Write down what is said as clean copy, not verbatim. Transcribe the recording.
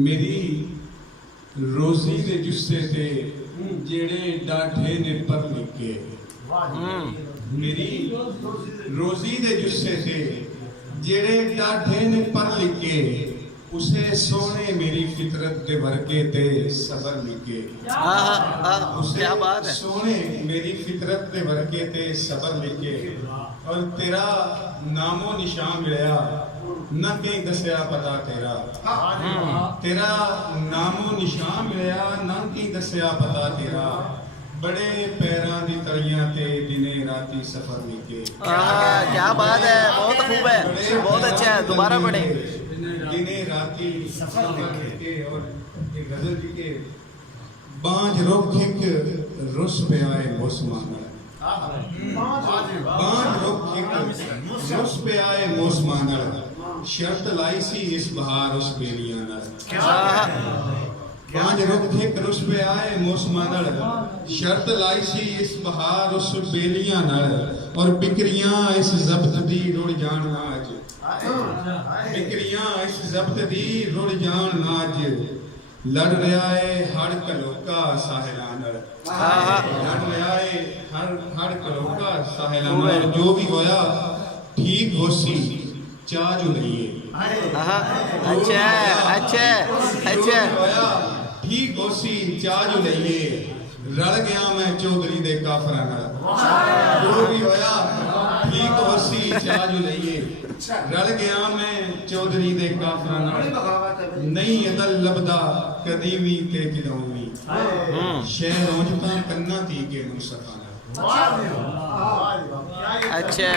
मेरी रोजी दे जुस्से ते जेड़े डाठे ने पर लिखे, मेरी रोजी दे जुस्से ते जेड़े डाठे ने पर लिखे, उसे सोने मेरी फितरत दे वर्गे ते सबर लिखे। क्या बात है। सोने मेरी फितरत दे वर्गे ते सबर लिखे, और तेरा नामो निशान मिलया न कहीं दसिया पता तेरा, तेरा नामो निशान मिलया न कहीं दसिया पता तेरा, बड़े पैरां दी तलियां ते दिने राती सफर लिखे। क्या बात है, बहुत खूब है, बहुत अच्छा है, दोबारा पढ़े। दिने राती सफर लिखे और एक गजल लिखे, बांझ रुख एक रुस पे आए मौसमाना, बांझ रुख एक रुस पे आए मौसमाना, शर्त लाई सी इस बहार उस बेलियां नाल। बांझ रुख एक रुस पे आए मौसमाना, शर्त लाई सी इस बहार उस बेलियां नाल, और बिक्रियां इस जब्त दी रुड़ जान आज, बिक्रियां इस जब्त दी रुड़ जान आज, लड़ रहा है हर कलोका साहिलां नाल, लड़ रहा है हर कलोका साहिलां नाल, जो भी होया ठीक होसी चाह जो लईए। अच्छा अच्छा अच्छा, ठीक होसी चाह जो लईए, रल गया मैं चौधरी दे काफरां नाल, जो भी होया ठीक होसी चाह जो लईए, रल गया मैं चौधरी दे काफरां नाल, नहीं अदल लभदा कदी भी ते किदों भी, शहर ਉਂਝ ਤਾਂ ਕੰਨਾਂ ਦੀ ਕੇ ਨੂੰ ਸਖਾਣਾ। अच्छा।